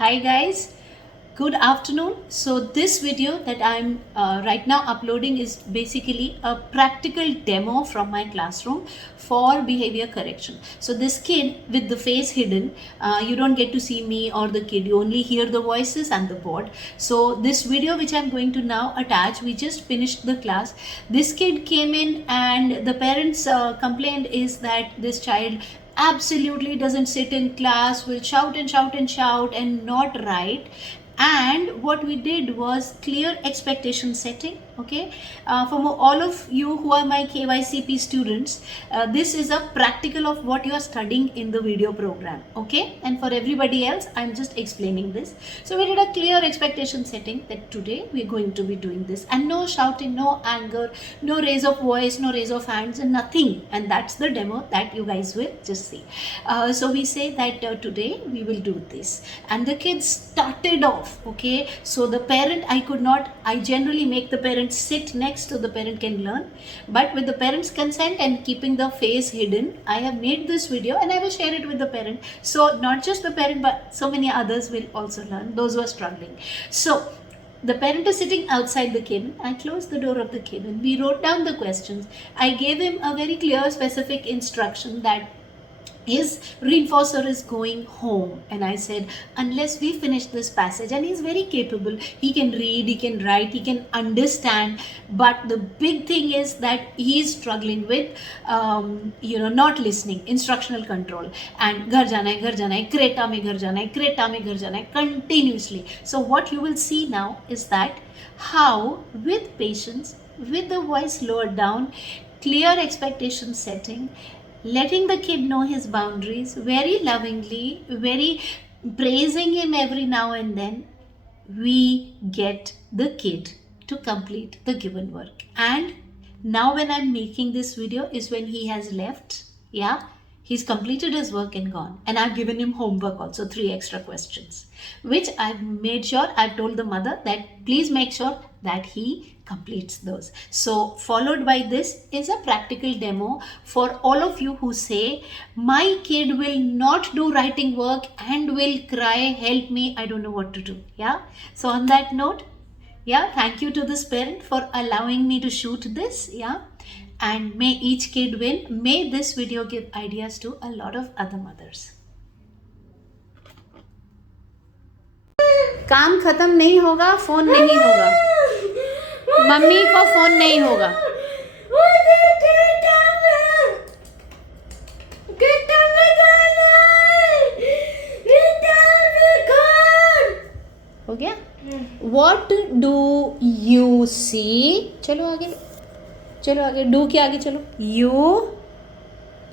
Hi guys, good afternoon. So this video that I'm right now uploading is basically a practical demo from my classroom for behavior correction. So this kid with the face hidden, you don't get to see me or the kid, you only hear the voices and the board. So this video which I'm going to now attach, we just finished the class. This kid came in and the parents complaint is that this child absolutely doesn't sit in class, will shout and shout and shout and not write. And what we did was clear expectation setting. Okay, for all of you who are my KYCP students, this is a practical of what you are studying in the video program. Okay, and for everybody else I'm just explaining this. So we did a clear expectation setting that today we're going to be doing this, and no shouting, no anger, no raise of voice, no raise of hands, and nothing. And that's the demo that you guys will just see. So we say that today we will do this, and the kids started off. Okay, so the parent, I generally make the parent sit next so the parent can learn, but with the parents consent and keeping the face hidden, I have made this video and I will share it with the parent, so not just the parent but so many others will also learn, those who are struggling. So the parent is sitting outside the cabin. I closed the door of the cabin. We wrote down the questions. I gave him a very clear specific instruction that his reinforcer is going home, and I said unless we finish this passage, and he's very capable, he can read, he can write, he can understand, but the big thing is that he's struggling with not listening, instructional control, and घर जाना है, Creta में घर जाना है, Creta में घर जाना है, continuously. So what you will see now is that how with patience, with the voice lowered down, clear expectation setting, letting the kid know his boundaries very lovingly, very praising him every now and then, we get the kid to complete the given work. And now when I'm making this video is when he has left. Yeah, he's completed his work and gone, and I've given him homework also, 3 extra questions, which I've made sure, I've told the mother that please make sure that he completes those. So followed by this is a practical demo for all of you who say my kid will not do writing work and will cry, help me, I don't know what to do. Yeah, so on that note, yeah, thank you to this parent for allowing me to shoot this. Yeah, and may each kid win. May this video give ideas to a lot of other mothers. काम खत्म नहीं होगा, phone नहीं होगा, mummy को phone नहीं होगा. हो गया? What do you see? चलो आगे, चलो आगे, do के आगे चलो. You,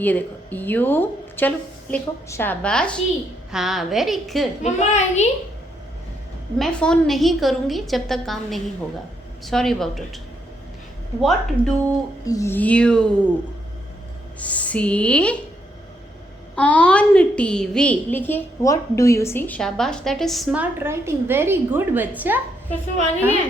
ये देखो, you, चलो लिखो, शाबाश. हाँ, वेरी गुड. मम्मा आएगी? मैं फोन नहीं करूंगी जब तक काम नहीं होगा. Sorry about it. What do you see on TV? लिखिए, what do you see? शाबाश, that is smart writing. Very good बच्चा. कैसे वाली है?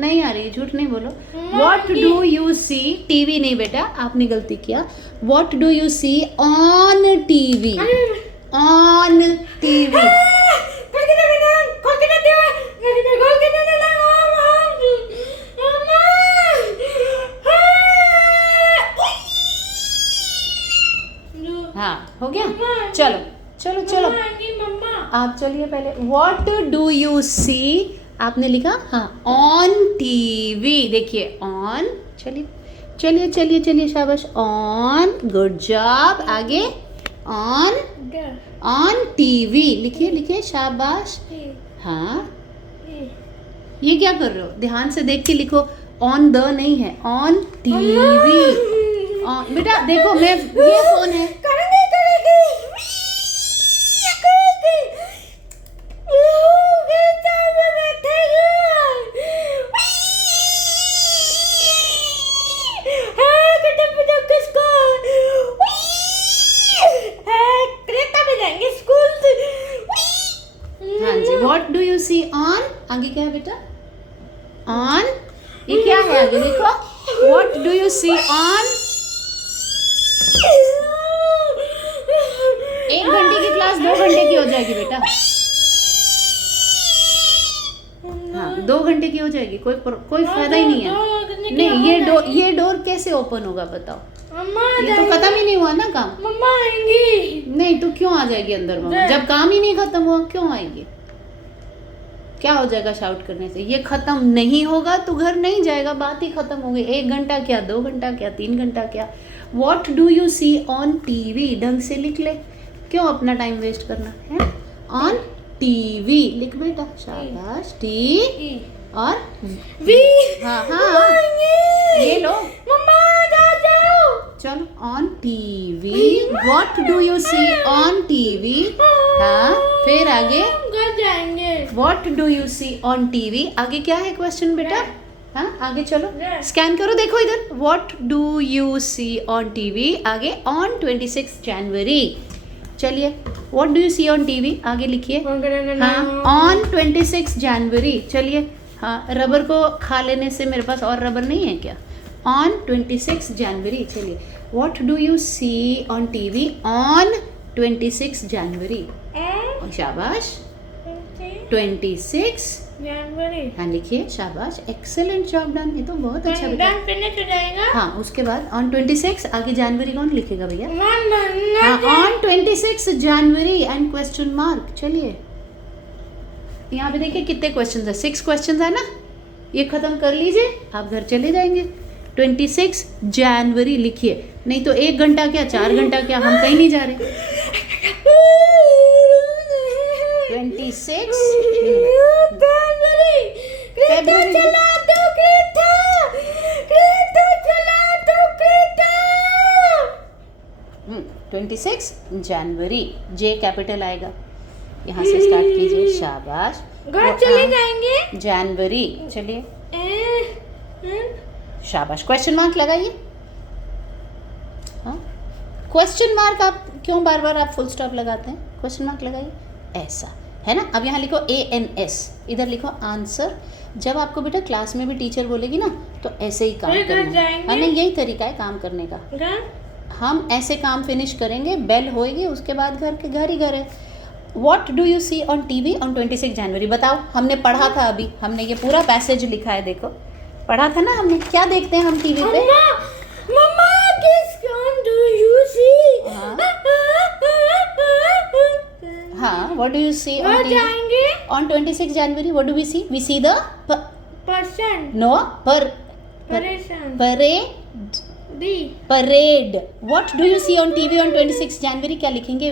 नहीं आ रही, झूठ नहीं बोलो. What do you see? TV नहीं बेटा, आपने गलती किया. What do you see on TV? On TV. हाँ, हो गया. चलो चलो चलो, आप चलिए पहले. What do you see? आपने लिखा हाँ, on TV. देखिए on, चलिए चलिए चलिए चलिए, शाबाश. on, good job. आगे on TV. लिखिए लिखिए, शाबाश. हाँ, ये क्या कर रहे हो? ध्यान से देख के लिखो. on the नहीं है, on TV. बेटा देखो, मैं, ये फोन है. हाँ जी. What do you see on? आगे क्या है बेटा? On, ये क्या है आगे देखो. What do you see on? 1 घंटे की क्लास 2 घंटे की हो जाएगी बेटा. 2 घंटे की हो जाएगी, कोई फायदा ही नहीं है। नहीं, ये डोर कैसे ओपन होगा बताओ? ये तो खत्म ही नहीं हुआ ना काम। मम्मा आएंगी। नहीं तो क्यों आ जाएगी अंदर मम्मा? जब काम ही नहीं खत्म हुआ क्यों आएगी? क्या हो जाएगा शाउट करने से? ये खत्म नहीं होगा तो घर नहीं जाएगा, बात ही खत्म हो गई। 1 घंटा क्या, 2 घंटा क्या, 3 घंटा क्या? What do you see on TV? ढंग से लिख ले, क्यों अपना टाइम वेस्ट करना है? ऑन टीवी लिख बेटा, शाबाश। टी और वी। हाँ हाँ, ये लो मम्मा आ जाओ। चलो, on TV. What do you see on TV? हाँ, फिर आगे घर जाएंगे। What do you see on TV? आगे क्या है क्वेश्चन बेटा? हाँ, आगे चलो, स्कैन करो, देखो इधर। What do you see on TV? आगे ऑन 26 जनवरी। चलिए, what do you see on TV? आगे लिखिए। हाँ, ऑन 26 जनवरी। चलिए, हाँ, रबर को खा लेने से मेरे पास और रबर नहीं है क्या? On 26 January. चलिए, what do you see on TV on 26 January? शाबाश, 26 जनवरी। हाँ लिखिए, शाबाश, एक्सेलेंट जॉब डन। ये तो बहुत अच्छा बेटा। डन फिनिश हो जाएगा। हाँ, उसके बाद ऑन 26 आगे जनवरी कौन लिखेगा भैया? हाँ, हाँ, on 26 January and question mark. चलिए, यहाँ पे देखिए कितने क्वेश्चंस है, 6 क्वेश्चंस है ना। ये खत्म कर लीजिए, आप घर चले जाएंगे। 26 जनवरी लिखिए, नहीं तो 1 घंटा क्या, 4 घंटा क्या, हम कहीं नहीं जा रहे। 26 26 जनवरी। जे कैपिटल आएगा, यहाँ से स्टार्ट कीजिए, शाबाश। घर चले जाएंगे। जनवरी, चलिए, शाबाश। क्वेश्चन मार्क लगाइए। हाँ, क्वेश्चन मार्क आप क्यों बार बार आप फुल स्टॉप लगाते हैं? क्वेश्चन मार्क लगाइए, ऐसा है ना। अब यहाँ लिखो ANS, इधर लिखो आंसर। जब आपको बेटा क्लास में भी टीचर बोलेगी ना तो ऐसे ही काम करना है। हमें यही तरीका है काम करने का। हम ऐसे काम फिनिश करेंगे, बेल होएगी, उसके बाद घर ही घर है। What do you see on TV on 26 January? बताओ, हमने पढ़ा था अभी, हमने ये पूरा पैसेज लिखा है, देखो पढ़ा था ना हमने। क्या देखते हैं हम टीवी पे? मम्मा किस डू यू सी? हाँ, what do you see on TV on 26 January? What do we see? We see the person. No, parade. What do you see on TV on 26 January? क्या लिखेंगे?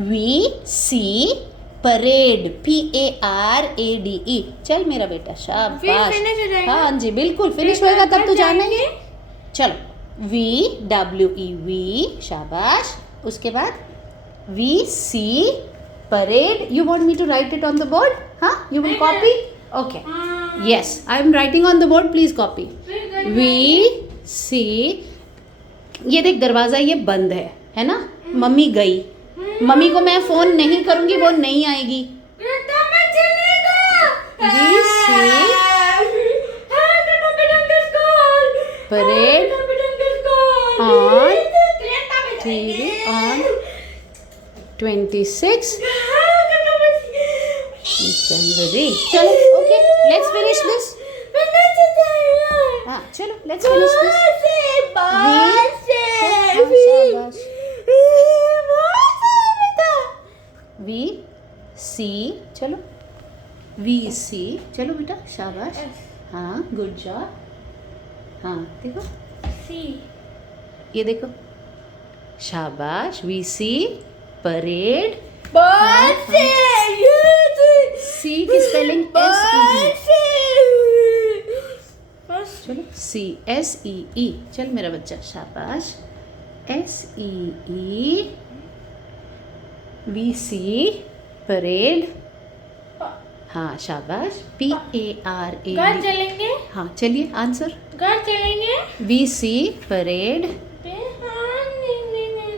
We see parade, PARADE। चल मेरा बेटा, शाबाश। हाँ जी, बिल्कुल finish होएगा तब तो जाना है। चलो, VWE, वी, शाबाश। उसके बाद VC parade. You want me to write it on the board? हाँ, you will copy? Okay, yes, I am writing on the board, please copy. VC, ये देख दरवाजा ये बंद है ना। मम्मी गई, मम्मी को मैं फोन नहीं करूंगी, वो नहीं आएगी। परेड ऑन टीवी ऑन 26 जनवरी। चलो, ओके, लेट्स फिनिश दिस। हाँ, चलो, लेट्स फिनिश दिस। VC, चलो, VC, चलो बेटा, शाबाश। हाँ, गुड जॉब। हाँ, देखो ये देखो, शाबाश। VC parade. C की स्पेलिंग चलो, CSEE। चल मेरा बच्चा, शाबाश। SEE, VC parade. हाँ, शाबाश। PARAD। घर चलेंगे। हाँ, चलिए, आंसर। घर चलेंगे। VC parade.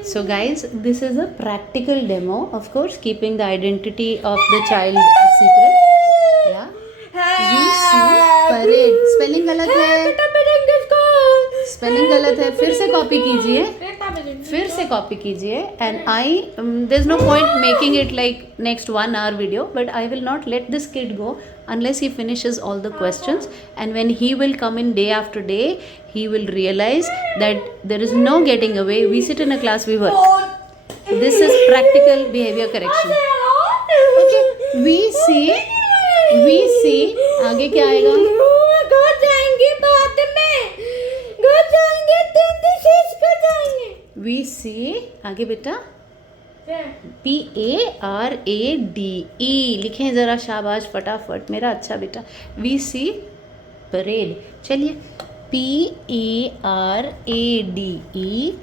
So guys, this is a practical demo, of course, keeping the identity of the child secret. Yeah. VC parade. Spelling गलत है, स्पेलिंग गलत है, फिर से कॉपी कीजिए। फिर से कॉपी कीजिए and I there is no point making it like next 1 hour video but I will not let this kid go unless he finishes all the questions, and when he will come in day after day he will realize that there is no getting away. We sit in a class, we work. This is practical behavior correction. Okay, we see आगे क्या आएगा? घर जाएंगे बाद में, घर जाएंगे 3 कर जाएंगे. We see आगे बेटा PARADE लिखें ज़रा, शाबाश फटाफट मेरा अच्छा बेटा. We see parade. चलिए PARADE,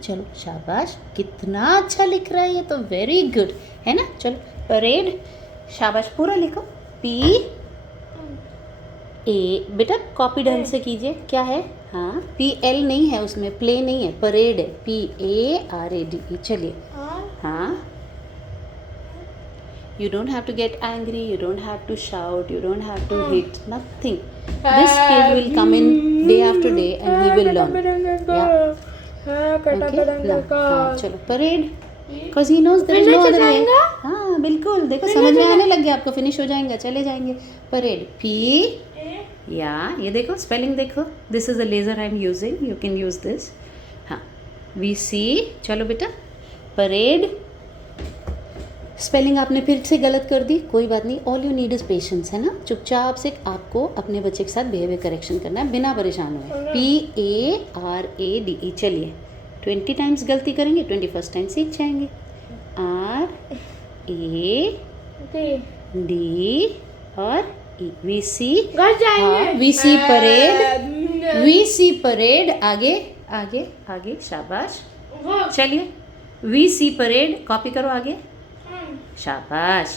चलो शाबाश, कितना अच्छा लिख रहा है ये तो, वेरी गुड है ना. चलो परेड, शाबाश पूरा लिखो. बेटा कॉपी ढंग से कीजिए. क्या है? हाँ, PL नहीं है उसमें, प्ले नहीं है, परेड है, PARADE. चलिए हाँ. You don't have to get angry, you don't have to shout, you don't have to hit, nothing. This kid will come in day after day and he will learn. Yeah. Okay? हाँ, चलो parade. Because he knows there is no other way. हाँ बिल्कुल, देखो समझ में आने लग गया आपको, फिनिश हो जाएगा, चले जाएंगे. Parade. P. या ये देखो स्पेलिंग देखो. This is a laser I am using. You can use this. हाँ. We see. चलो बेटा. Parade. स्पेलिंग आपने फिर से गलत कर दी, कोई बात नहीं. All you need is patience, है ना. चुपचाप से आपको अपने बच्चे के साथ बिहेवियर करेक्शन करना है बिना परेशान हुए. PARADE. चलिए 20 टाइम्स गलती करेंगे, 21st टाइम सीख जाएंगे. RAD और E. We see. घर जाएंगे. We see parade. We see parade. आगे आगे आगे, शाबाश. चलिए We see parade, कॉपी करो आगे. शाबाश.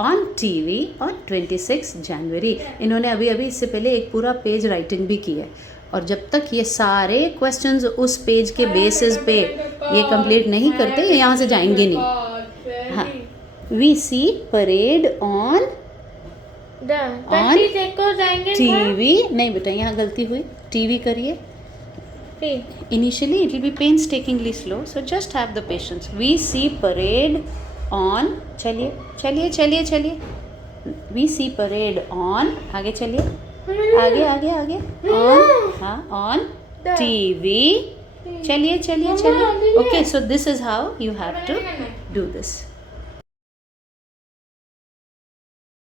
ऑन TV on 26 जनवरी. इन्होंने अभी इससे पहले एक पूरा पेज राइटिंग भी की है, और जब तक ये सारे क्वेश्चंस उस पेज के बेसिस पे ये कंप्लीट नहीं करते, ये यहाँ से जाएंगे नहीं. हाँ. We see parade on TV. नहीं बेटा यहाँ गलती हुई, TV करिए. Initially it will be painstakingly slow, so just have the patience. We see parade on. चलिए चलिए चलिए चलिए. We see parade on. आगे चलिए, आगे आगे आगे. On. हाँ, on TV. चलिए चलिए चलिए. Okay, so this is how you have to do this.